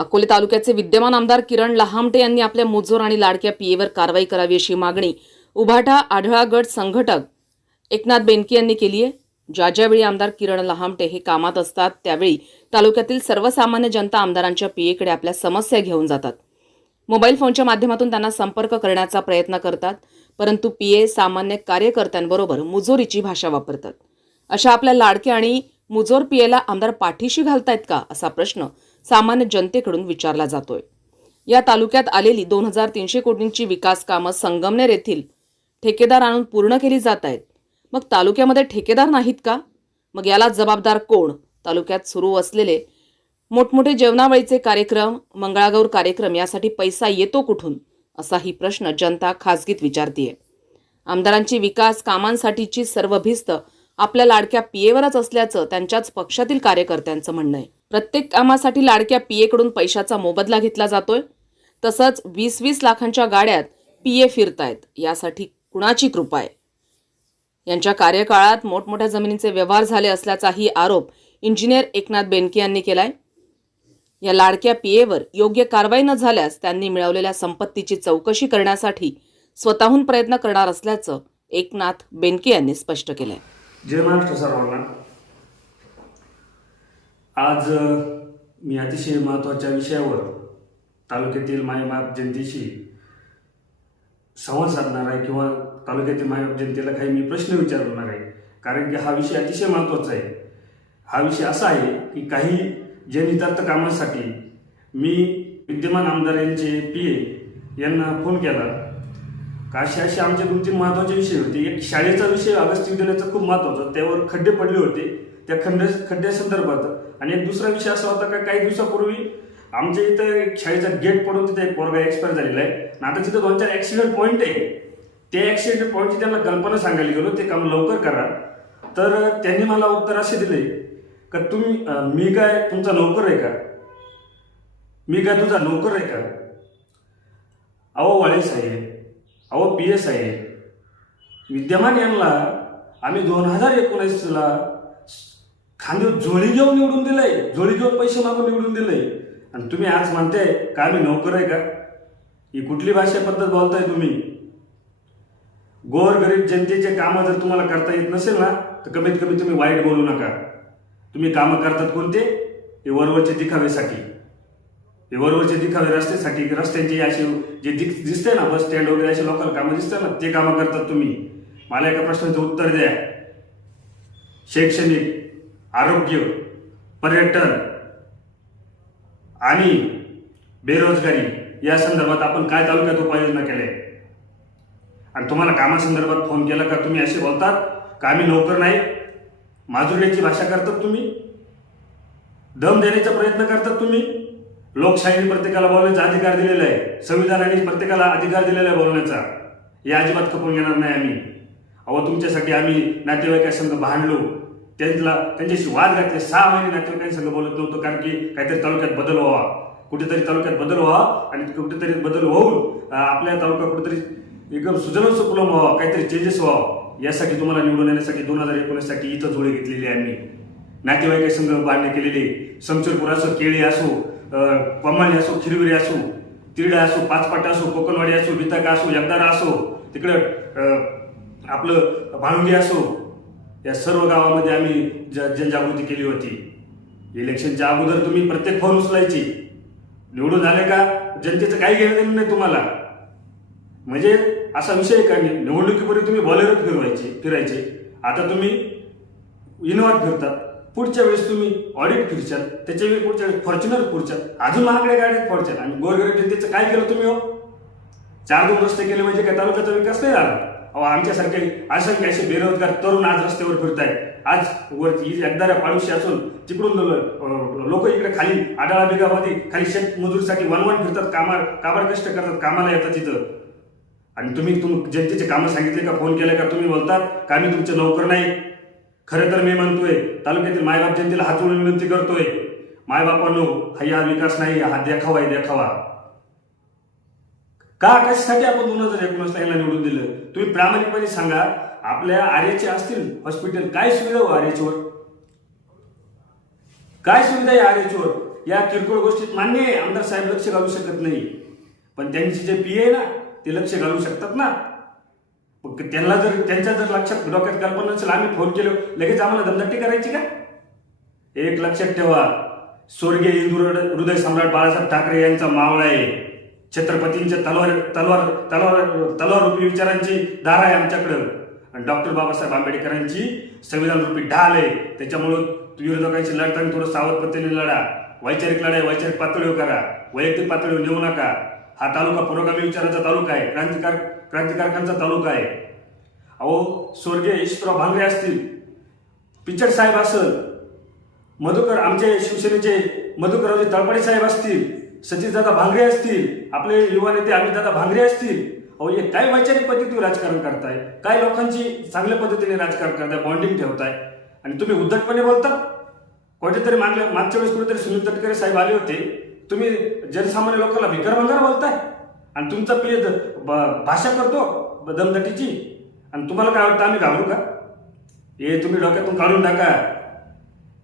अकोले तालुक्याचे विद्यमान आमदार किरण लहामटे यांनी आपल्या मुजोर आणि लाडक्या पीएवर कारवाई करावी अशी मागणी उभाटा आढळा गट संघटक एकनाथ बेनके यांनी केली आहे. ज्या ज्यावेळी आमदार किरण लहामटे हे कामात असतात त्यावेळी तालुक्यातील सर्वसामान्य जनता आमदारांच्या पीएकडे आपल्या समस्या घेऊन जातात. मोबाईल फोनच्या माध्यमातून त्यांना संपर्क करण्याचा प्रयत्न करतात परंतु पीए सामान्य कार्यकर्त्यांबरोबर मुजोरीची भाषा वापरतात. अशा आपल्या लाडक्या आणि मुजोर पीएला आमदार पाठीशी घालतायत का असा प्रश्न सामान्य जनतेकडून विचारला जातोय. या तालुक्यात आलेली दोन हजार तीनशे कोटींची विकास कामं संगमनेर येथील ठेकेदार आणून पूर्ण केली जात आहेत. मग तालुक्यामध्ये ठेकेदार नाहीत का? मग याला जबाबदार कोण? तालुक्यात सुरू असलेले मोठमोठे जेवणावळीचे कार्यक्रम मंगळागौर कार्यक्रम यासाठी पैसा येतो कुठून? असाही प्रश्न जनता खासगीत विचारतीये. आमदारांची विकास कामांसाठीची सर्व भिस्त आपल्या लाडक्या पीएवरच असल्याचं त्यांच्याच पक्षातील कार्यकर्त्यांचं म्हणणं आहे. प्रत्येक कामासाठी लाडक्या पीएकडून पैशाचा मोबदला घेतला जातोय. तसंच वीस वीस लाखांच्या गाड्यात पीए फिरतायत. यासाठी कुणाची कृपा आहे? यांच्या कार्यकाळात मोठमोठ्या जमिनीचे व्यवहार झाले असल्याचाही आरोप इंजिनियर एकनाथ बेनके यांनी केलाय. या लाडक्या पीएवर योग्य कारवाई न झाल्यास त्यांनी मिळवलेल्या संपत्तीची चौकशी करण्यासाठी स्वतःहून प्रयत्न करणार असल्याचं एकनाथ बेनके यांनी स्पष्ट केलंय. जय महाराष्ट्र सर्वांना आज मी अतिशय महत्त्वाच्या विषयावर तालुक्यातील मायबाप जनतेशी संवाद साधणार आहे किंवा तालुक्यातील मायबाप जनतेला काही मी प्रश्न विचारणार आहे कारण की हा विषय अतिशय महत्त्वाचा आहे हा विषय असा आहे की काही जनहितार्थ कामासाठी मी विद्यमान आमदार यांचे पी ए यांना फोन केला का असे असे आमचे दोन तीन महत्त्वाचे विषय होते. एक शाळेचा विषय अगस्त विद्यालयाचा खूप महत्त्वाचा त्यावर खड्डे पडले होते. त्या खड्डे खड्ड्यासंदर्भात आणि एक दुसरा विषय असा होता का काही दिवसापूर्वी आमच्या इथं एक शाळेचा गेट पडून तिथे एक पोरगा एक्सपायर झालेला आहे. आता तिथं दोन चार ॲक्सिडेंट पॉईंट आहे. त्या ॲक्सिडेंट पॉईंटची त्यांना कल्पना सांगायला गेलो. ते काम लवकर करा. तर त्यांनी मला उत्तर असे दिले का तुम्ही मी काय तुमचा नोकर आहे का? मी काय तुझा नोकर आहे का? अहो वाळे साहेब अहो पी एस आहे. विद्यमान यांना आम्ही दोन हजार एकोणीसला खांदेव झोळी घेऊन निवडून दिलंय. झोळी घेऊन पैसे मागून निवडून दिलंय. आणि तुम्ही आज म्हणताय का आम्ही नोकर आहे का? ही कुठली भाषा पद्धत बोलताय तुम्ही? गोर गरीब जनतेचे कामं जर तुम्हाला करता येत नसेल ना तर कमीत कमी तुम्ही वाईट बोलू नका. तुम्ही कामं करतात कोणते? हे वरवरचे दिखावेसाठी वरवरचे दिखावे रस्त्यासाठी रस्त्यांचे असे जे दिस दिसते ना बस स्टँड वगैरे असे लोकल कामं दिसतात ना ते कामं करतात तुम्ही. मला एका प्रश्नाचं उत्तर द्या. शैक्षणिक आरोग्य पर्यटन आणि बेरोजगारी या संदर्भात आपण काय तालुक्यात उपाययोजना केल्या? आणि तुम्हाला कामासंदर्भात फोन केला का? तुम्ही असे बोलतात का आम्ही नोकर नाही माजुर्याची भाषा करतात तुम्ही? दम देण्याचा प्रयत्न करतात तुम्ही? लोकशाहीने प्रत्येकाला बोलण्याचा अधिकार दिलेला आहे. संविधानाने प्रत्येकाला अधिकार दिलेला आहे बोलण्याचा. हे अजिबात खपून घेणार नाही आम्ही. अहो तुमच्यासाठी आम्ही नातेवाईकांसंग भांडलो. त्यांना त्यांच्याशी वाद घातले. सहा महिने नातेवाईकांसंग बोलत नव्हतो कारण की काहीतरी तालुक्यात बदल व्हावा. कुठेतरी तालुक्यात बदल व्हावा आणि कुठेतरी बदल होऊन आपल्या तालुका कुठेतरी एकदम सुजलम सुकुलम व्हावा. काहीतरी चेंजेस व्हावा. यासाठी तुम्हाला निवडून येण्यासाठी दोन हजार एकोणीससाठी इथं जोडी घेतलेली आहे आम्ही. नातेवाईकांसंग बांधणी केलेली. समशेरपूर असो केळी असो अं, असो खिरविरी असो तिरडा असो पाचपाटा असो कोकणवाडी असो विताका असो यंदारा असो तिकडं आपलं भाणुंगी असो या सर्व गावामध्ये आम्ही ज- जनजागृती केली होती. इलेक्शनच्या अगोदर तुम्ही प्रत्येक फोन उचलायची. निवडून आले का? जनतेचं काही घेणं देणं नाही तुम्हाला. म्हणजे असा विषय आहे का? निवडणुकीपूर्वी तुम्ही बॉलरच फिरवायचे फिरायचे. आता तुम्ही इनोवात फिरतात पुढच्या वेळेस तुम्ही ऑडिट फिरचाल त्याच्या वेळी पुढच्या वेळेस फॉर्च्युनर पुढच्या अजून महागड्या गाड्यात फॉर्च्युनर आणि गोरगरीब जनतेचं काय केलं तुम्ही हो? चार दोन रस्ते केले म्हणजे काय तालुक्याचा विकास नाही झाला? अहो आमच्यासारखे असंख्य असे बेरोजगार तरुण आज रस्त्यावर फिरताय आज वरती एकदाऱ्या पाडूशी असून तिकडून लोक इकडे खाली आडाळा बिगामध्ये खाली शेत मजुरीसाठी वनवन फिरतात कामा काबाड कष्ट करतात कामाला येतात तिथं. आणि तुम्ही तुम जनतेचे कामं सांगितले का फोन केला का तुम्ही बोलतात का मी तुमचे नोकर नाही? खरं तर मी म्हणतोय तालुक्यातील मायबाप जनतेला हात जोडून विनंती करतोय. मायबापांनो हा या विकास नाही हा देखावा आहे देखावा. का कशासाठी आपण दोन हजार एकोणीसला याला निवडून दिलं? तुम्ही प्रामाणिकपणे सांगा आपल्या आर्याचे असतील हॉस्पिटल काय सुविधा हो आर्याचीवर? काय सुविधा आहे आर्याचीवर? या किरकोळ गोष्टीत मान्य आहे आमदार साहेब लक्ष घालू शकत नाही. पण त्यांचे जे पी आहे ना ते लक्ष घालू शकतात ना. त्यांना जर त्यांच्या जर लक्षात डोक्यात कल्पना नसेल आम्ही फोन केलो लगेच आम्हाला दमदट्टी करायची का? एक लक्षात ठेवा. स्वर्गीय हिंदू हृदय सम्राट बाळासाहेब ठाकरे यांचा मावळा आहे. छत्रपतींच्या तलवार तलवार तलवार तलवार रूपी विचारांची धारा आहे आमच्याकडं. आणि डॉक्टर बाबासाहेब आंबेडकरांची संविधान रूपी ढाल आहे. त्याच्यामुळं विरोधकांशी लढताना थोडं सावधपतीने लढा. वैचारिक लढाई वैचारिक पातळीवर करा. वैयक्तिक पातळीवर नेऊ नका. हा तालुका पुरोगामी विचाराचा तालुका आहे. क्रांतिकार क्रांतिकारकांचा तालुका आहे. अहो स्वर्गीय ईश्वराव भांगरे असतील. पिचड साहेब असल मधुकर आमचे शिवसेनेचे मधुकररावजी तळपडे साहेब असतील. सचिनदादा भांगरे असतील. आपले युवा नेते अमितदादा भांगरे असतील. अहो हे काय वैचारिक पद्धतीवर राजकारण करताय? काय लोकांची चांगल्या पद्धतीने राजकारण करताय? बॉन्डिंग ठेवताय? आणि तुम्ही उद्धटपणे बोलता? कुठेतरी मागल्या मागच्या वेळेस कुठेतरी सुनील तटकरे साहेब आले होते. तुम्ही जनसामान्य लोकांना भिकार भंगार बोलताय? आणि तुमचा प्रिय द- ब- भाषा करतो दमदटीची. आणि तुम्हाला काय वाटतं आम्ही घाबरू का? हे तुम्ही डोक्यातून काढून टाका.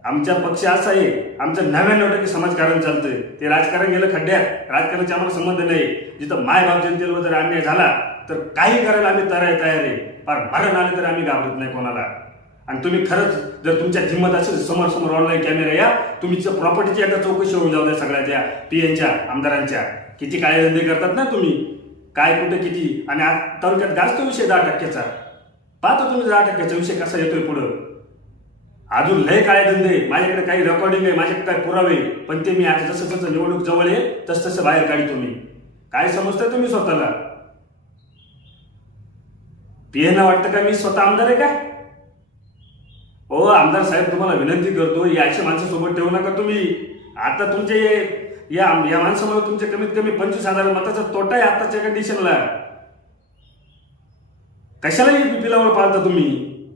आमचा पक्ष असा आहे आमचं नव्याण्णव टक्के समाजकारण चालतंय. ते राजकारण गेलं खड्ड्यात. राजकारणाचा आम्हाला संबंध नाही. जिथं मायबाप जनतेवर जर अन्याय झाला तर काही करायला आम्ही तयार तयार आहे. फार मरण आले तर आम्ही घाबरत नाही कोणाला. आणि तुम्ही खरंच जर तुमच्या जिम्मत असेल समोर समोर ऑनलाईन कॅमेरा या तुमच्या प्रॉपर्टीची आता चौकशी होऊन जाऊ द्या सगळ्या त्या पीएनच्या आमदारांच्या. किती काय धंदे करतात ना तुम्ही? काय कुठे किती? आणि आज तालुक्यात जास्त विषय दहा टक्क्याचा. पाहतो तुम्ही दहा टक्क्याचा विषय कसा येतोय पुढं. अजून लय काय धंदे माझ्याकडे काही रेकॉर्डिंग आहे माझ्याकडे काही पुरावे पण ते मी आता जसं जसं निवडणूक जवळ आहे तसं तसं बाहेर काढी तुम्ही. काय समजताय तुम्ही स्वतःला? पीएना वाटतं का मी स्वतः आमदार आहे काय हो आमदार साहेब तुम्हाला विनंती करतो या अशा माणसासोबत ठेवू नका तुम्ही. आता तुमचे या या माणसामुळे तुमचे कमीत कमी पंचवीस हजार मताचा तोटा आहे. आताच्या कंडिशनला कशाला बिलावर पाळता तुम्ही?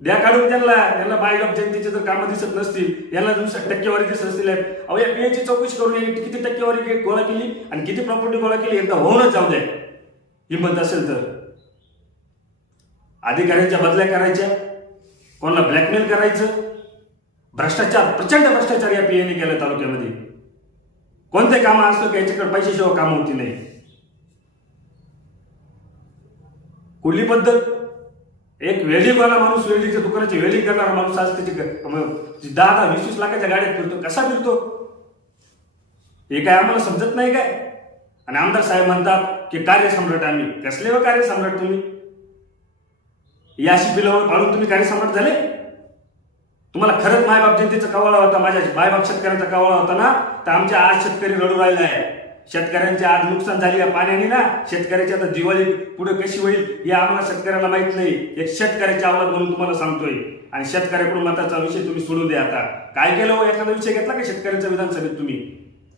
द्या काढून त्यांना. यांना बायडॉप जनतेचे जर कामं दिसत नसतील यांना दुसऱ्या टक्केवारी दिसत असतील अहो या पीएची चौकशी करून यांनी किती टक्केवारी गोळा केली आणि किती प्रॉपर्टी गोळा केली एकदा होऊनच जाऊ द्या. हिंमत असेल तर. अधिकाऱ्यांच्या बदल्या करायच्या. कोणाला ब्लॅकमेल करायचं? भ्रष्टाचार प्रचंड भ्रष्टाचार या पीएने केलं तालुक्यामध्ये. कोणते कामं असलं की याच्याकडे पैशाशिवाय कामं होती नाही. कुठली पद्धत एक वेल्डिंगवाला माणूस वेल्डिंगच्या दुकानाची वेल्डिंग करणारा माणूस आज त्याची दहा दहा वीस वीस लाखाच्या गाड्यात फिरतो. कसा फिरतो? हे काय आम्हाला समजत नाही काय? आणि आमदार साहेब म्हणतात की कार्यसम्राट आम्ही. कसले व कार्यसम्राट तुम्ही? या अशी बिलावर तुम्ही तुम्ही कार्यसम्राट झाले? तुम्हाला खरंच मायबाप जनतेचा कवाळा होता माझ्या मायबाप शेतकऱ्यांचा कवाळा होता ना? तर आमच्या आज शेतकरी रडू राहिला आहे. शेतकऱ्यांचे आज नुकसान झाली या पाण्याने ना? शेतकऱ्याची आता दिवाळी पुढे कशी होईल हे आम्हाला शेतकऱ्याला माहीत नाही. एक शेतकऱ्याच्या अवलाद म्हणून तुम्हाला सांगतोय. आणि शेतकऱ्याकडून मताचा विषय तुम्ही सोडून द्या आता. काय केलं हो? एखादा विषय घेतला का शेतकऱ्यांच्या विधानसभेत तुम्ही?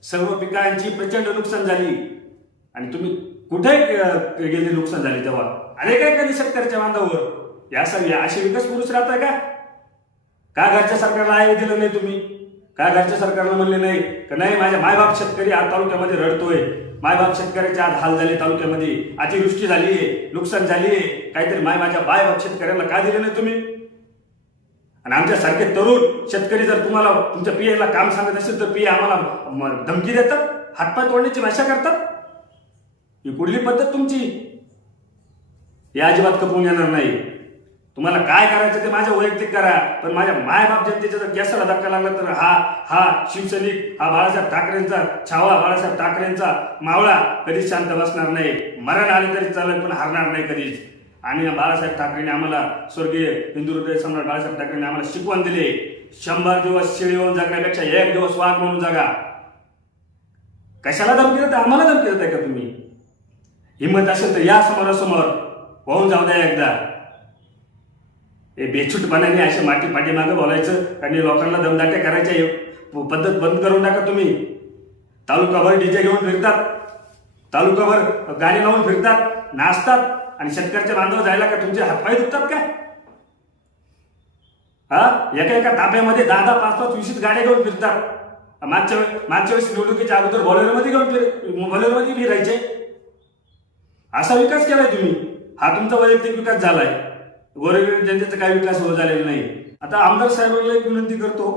सर्व पिकांची प्रचंड नुकसान झाली. आणि तुम्ही कुठे गेले नुकसान झाले तेव्हा? आले काय कधी शेतकऱ्याच्या बांधावर या सगळ्या असे विकास पुरुष राहताय का? का घरच्या सरकारला आहे दिलं नाही तुम्ही? का घरच्या सरकारला म्हणले नाही? का नाही माझ्या मायबाप शेतकरी आज तालुक्यामध्ये रडतोय. मायबाप शेतकऱ्याचे आज हाल झाले तालुक्यामध्ये. अतिवृष्टी झाली आहे नुकसान झाली आहे काहीतरी माय माझ्या बायबाप शेतकऱ्यांना का दिलं नाही तुम्ही? आणि आमच्यासारखे तरुण शेतकरी जर तुम्हाला तुमच्या पीएला काम सांगत असेल तर पीए आम्हाला धमकी देतात हातपाय तोडण्याची भाषा करतात. ही कुठली पद्धत तुमची? हे अजिबात कपून येणार नाही. तुम्हाला काय करायचं ते माझ्या वैयक्तिक करा पण माझ्या मायबाप जनतेच्या जर गॅसला धक्का लागला तर हा हा शिवसैनिक हा बाळासाहेब ठाकरेंचा छावा बाळासाहेब ठाकरेंचा मावळा कधीच शांत बसणार नाही. मरण आले तरी चालेल पण हरणार नाही कधीच. आणि बाळासाहेब ठाकरेंनी आम्हाला स्वर्गीय हिंदू हृदय सम्राट बाळासाहेब ठाकरेंनी आम्हाला शिकवण दिली. शंभर दिवस शिळी होऊन जगण्यापेक्षा एक दिवस वाघ म्हणून जगा. कशाला धमकी देता आम्हाला धमकी देताय का तुम्ही? हिंमत असेल तर या समोरासमोर होऊन जाऊ द्या एकदा. बेछूटपणाने असे माटी पाठीमागं बोलायचं आणि लोकांना दमदाट्या करायच्या पद्धत बंद करून टाका तुम्ही. तालुकाभर डीजे घेऊन फिरतात. तालुकाभर गाणी लावून फिरतात नाचतात. आणि शेतकऱ्याच्या बांधव जायला का तुमचे हातपाय दुखतात काय हा? एका एका ताब्यामध्ये दहा दहा पाच पाच वीस गाड्या घेऊन फिरतात. मागच्या वेळेस मागच्या वेळेस निवडणुकीच्या अगोदर बॉलेरोमध्ये घेऊन फिर बॉलेरोमध्ये फिरायचे. असा विकास केलाय तुम्ही. हा तुमचा वैयक्तिक विकास झालाय. गोरगरीब जनतेचा काही विकास होत झालेला नाही. आता आमदार साहेबांना एक विनंती करतो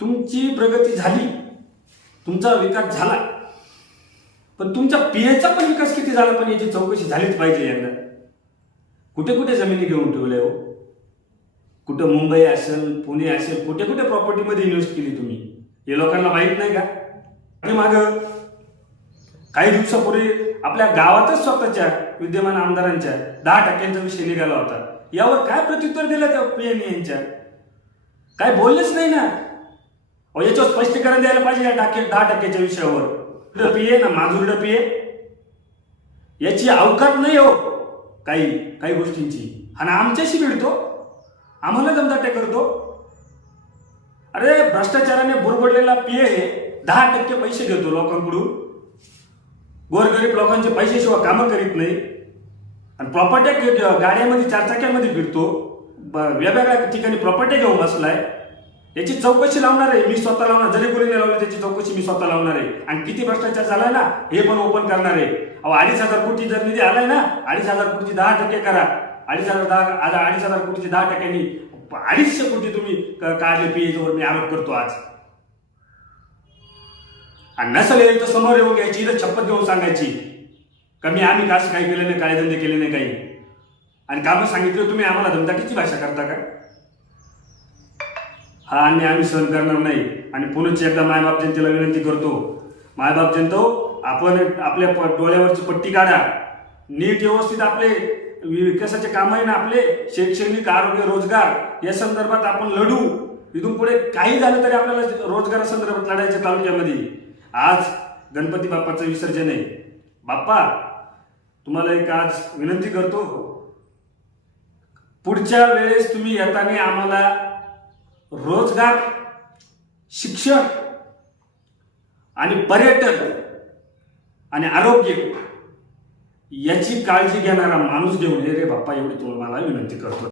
तुमची प्रगती झाली तुमचा विकास झाला पण तुमच्या पियाचा पण विकास किती झाला पण याची चौकशी झालीच पाहिजे यांना. कुठे कुठे जमिनी घेऊन ठेवल्या हो? कुठं मुंबई असेल पुणे असेल कुठे कुठे प्रॉपर्टीमध्ये इन्व्हेस्ट केली तुम्ही? हे लोकांना माहीत नाही का? आणि मागं काही दिवसापूर्वी आपल्या गावातच स्वतःच्या विद्यमान आमदारांच्या दहा टक्क्यांचा विषय निघाला होता. यावर काय प्रत्युत्तर दिलं त्या पीएन यांच्या? काय बोललेच नाही ना. याच्यावर स्पष्टीकरण द्यायला पाहिजे या टक्के दहा टक्क्याच्या विषयावर. पीए ना माजुरड पीए याची अवकात नाही हो काही काही गोष्टींची. आणि आमच्याशी मिळतो आम्हाला दमदाटे करतो. अरे भ्रष्टाचाराने बुरबडलेला पीए दहा टक्के पैसे घेतो लोकांकडून. गोरगरीब लोकांचे पैशाशिवाय कामं करीत नाही. आणि प्रॉपर्ट्या गाड्यामध्ये चारचाक्यामध्ये फिरतो. ब- वेगवेगळ्या ठिकाणी प्रॉपर्टी घेऊन बसलाय. याची चौकशी लावणार आहे. मी स्वतः लावणार. जरी कोणी नाही लावली त्याची चौकशी मी स्वतः लावणार आहे. आणि किती भ्रष्टाचार झालाय ना हे पण ओपन करणार आहे. अहो अडीच हजार कोटी जर निधी आलाय ना अडीच हजार कोटीची दहा टक्के करा. अडीच हजार दहा आता अडीच हजार कोटीची दहा टक्क्यांनी अडीचशे कोटी तुम्ही काढले पीएचवर मी आरोप करतो आज. आणि नसेल तर समोर येऊन घ्यायची इथं छप्पत घेऊन सांगायची. कमी आम्ही कास काही केलं नाही काय धंदे केले नाही काही. आणि कामं सांगितलं तुम्ही आम्हाला धमदाटीची भाषा करता का? हा अन्याय आम्ही सहन करणार नाही. आणि पुनश्च एकदा मायबाप जनतेला विनंती करतो. मायबाप जनतो आपण आपल्या प- डोळ्यावरची पट्टी काढा. नीट व्यवस्थित आपले विकासाचे काम आहे ना आपले शैक्षणिक आरोग्य रोजगार या संदर्भात आपण लढू. इथून पुढे काही झालं तरी आपल्याला रोजगारासंदर्भात लढायचे तालुक्यामध्ये. आज गणपती बाप्पाचं विसर्जन आहे. बाप्पा तुम्हाला एक आज विनंती करतो. पुढच्या वेळेस तुम्ही येताना आम्हाला रोजगार शिक्षण आणि पर्यटन आणि आरोग्य याची काळजी घेणारा माणूस घेऊन ये रे बाप्पा एवढी तुम्हाला विनंती करतो.